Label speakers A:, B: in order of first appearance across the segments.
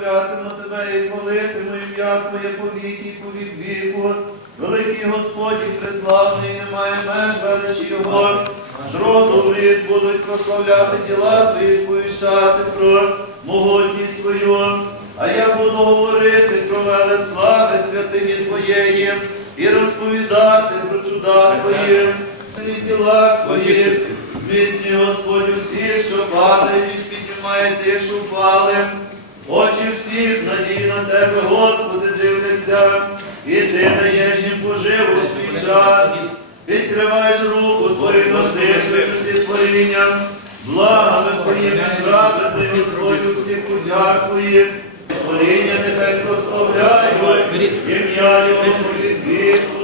A: прославлятиму тебе і хвалитиму ім'я Твоє по віки і по вік віку. Великий Господь і преславний, немає меж величі Його. З роду в рід будуть прославляти діла Твої, сповіщати про могутність Твою. А я буду говорити про велич слави святині Твоєї і розповідати про чуда Твої, всі діла свої. Звісні Господь усіх, що падають, і піднімає тих, що впали. Дивляться, і ти даєш їм поживу свій час. Відкриваєш руку Твою носиш усі творіння, благами Твоїм правити, Господь у всіх путях своїх. Творіння нехай прославляють ім'я Його від віку.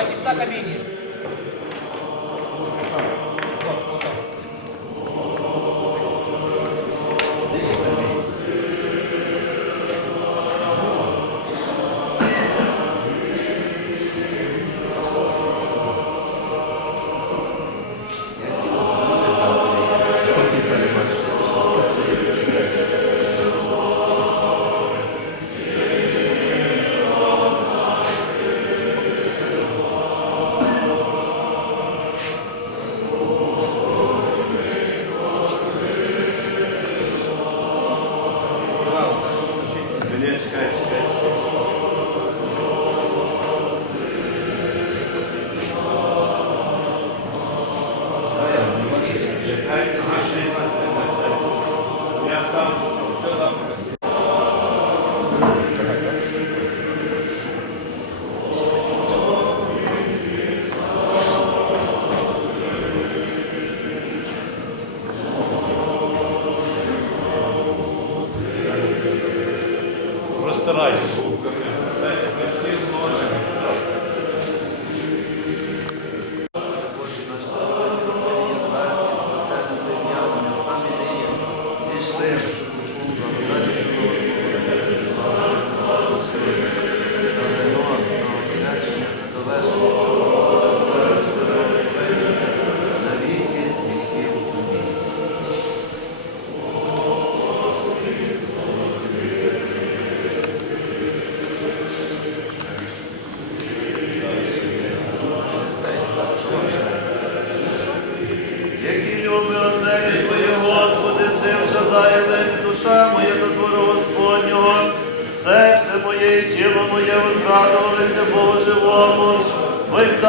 B: Давайте сюда колени.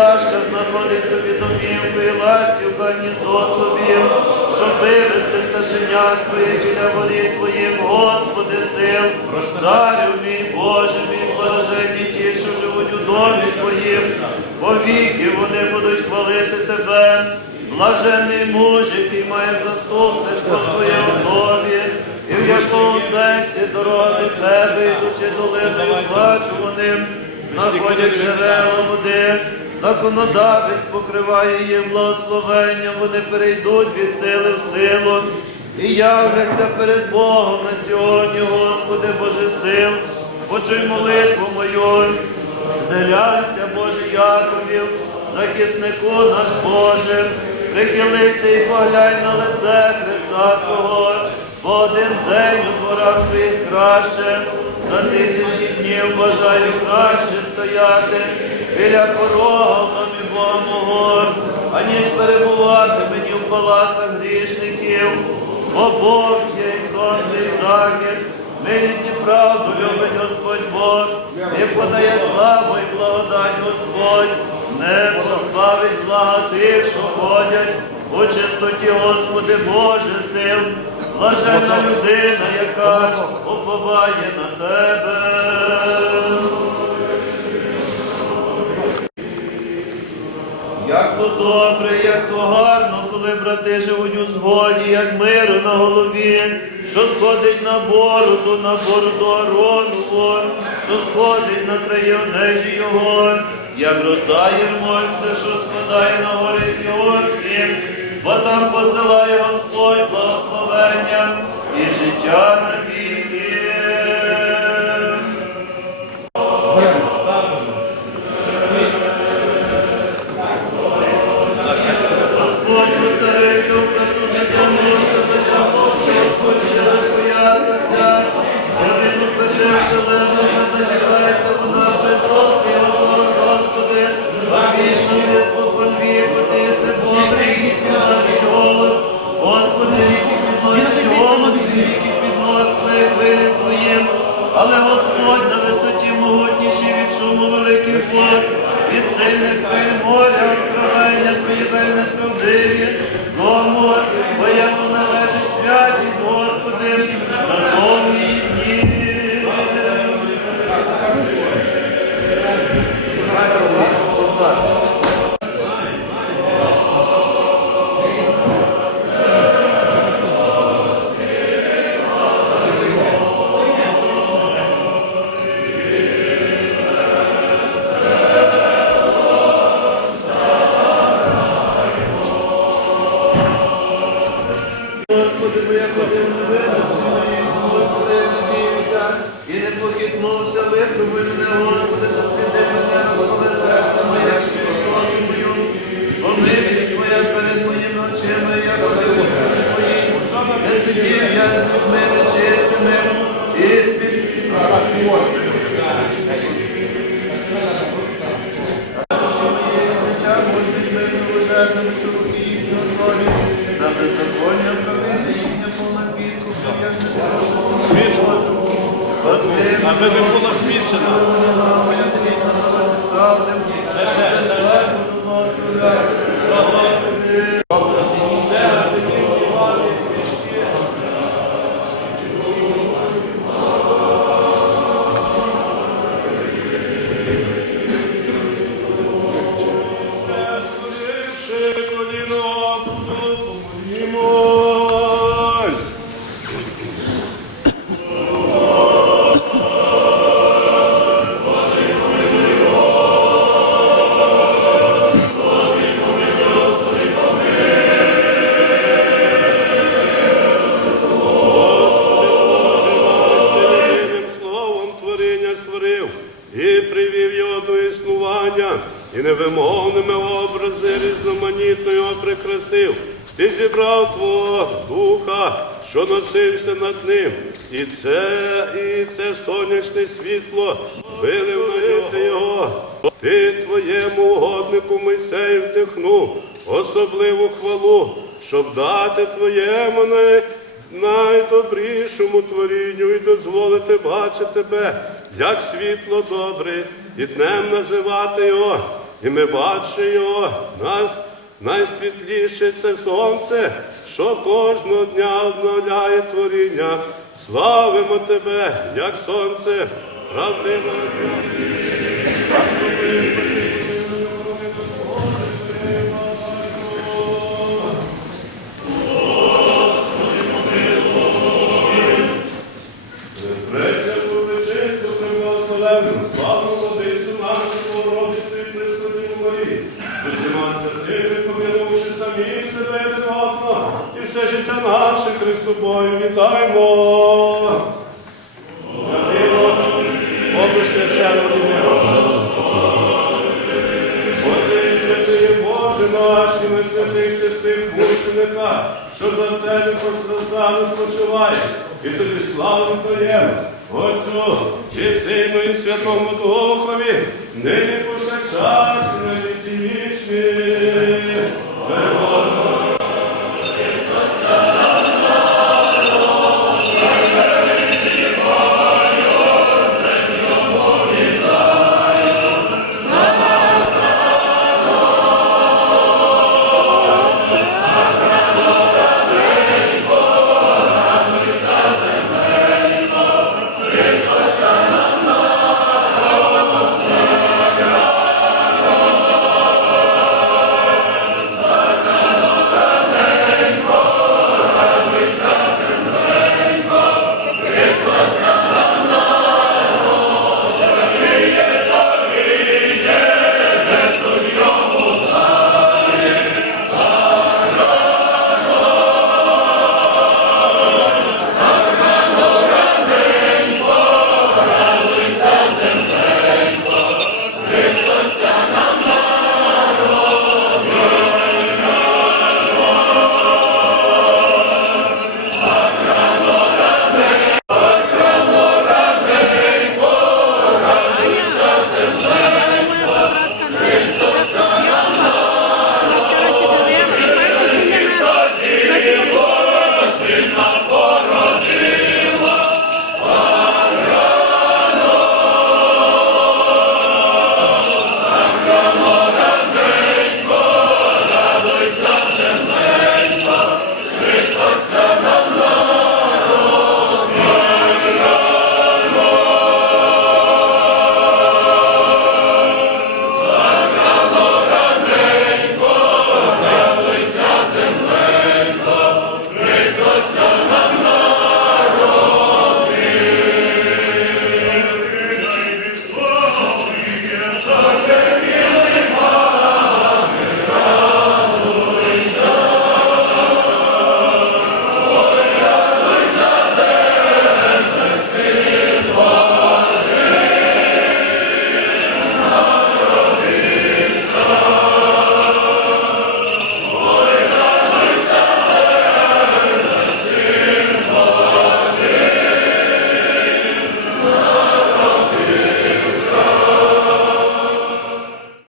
A: Пташка знаходить собі домівку і ластівка гніздо собі, щоб вивести пташенят своїх біля воріт Твоїм, Господи, сил, царю мій, Боже мій, блаженні ті, що живуть у домі Твоїм, повіки вони будуть хвалити Тебе. Блажений муж, який має заступництво своє в домі, і в якому серці дорога до тебе, йдучи долиною плачуваним, знаходять джерела води, законодавець покриває їм благословенням, вони перейдуть від сили в силу і являться перед Богом на сьогодні, Господи Боже сил, почуй молитву мою, зелянься, Боже Яковів, захиснику наш Боже, прихилися і поглянь на лице Христа Твого, бо один день у порах твоїх краще, за тисячі днів бажаю краще стояти біля порога в домі аніж перебувати мені в палацах грішників, бо Бог є і сонце, і захист, милість і правду любить Господь Бог, і подає славу і благодать Господь, не позбавить зла тих, що ходять у чистоті, Господи Боже сил, блаженна людина, яка уповає на Тебе. Як то добре, як то гарно, коли брати живуть у згоді, як миру на голові, що сходить на бороду, на бороду Аронову, що сходить на краї одежі його, як роса єрмольська, що спадає на гори Сіонські, бо там посилає Господь, благослови життя навіки. Життя будуть мирно вожерним,
C: невимовними образи різноманітною прикрасив. Ти зібрав Твого духа, що носився над ним, і це, і це сонячне світло вилив на його. Ти твоєму угоднику Мойсею вдихнув особливу хвалу, щоб дати твоєму най найдобрішому творінню і дозволити бачити тебе, як світло добре, і днем називати його, і ми бачимо нас найсвітліше це сонце, що кожного дня обновляє творіння. Славимо тебе, як сонце, правдиво. Життя наше Христобою вітаємо. Богу священного ім'я. Боже, святий Боже наш, і ми святий святих мученика, що за тебе постраждали спочиває, і тобі славу Твоєму, Отцю, і Сину, і Святому Духові, нині повсякчас, на віки.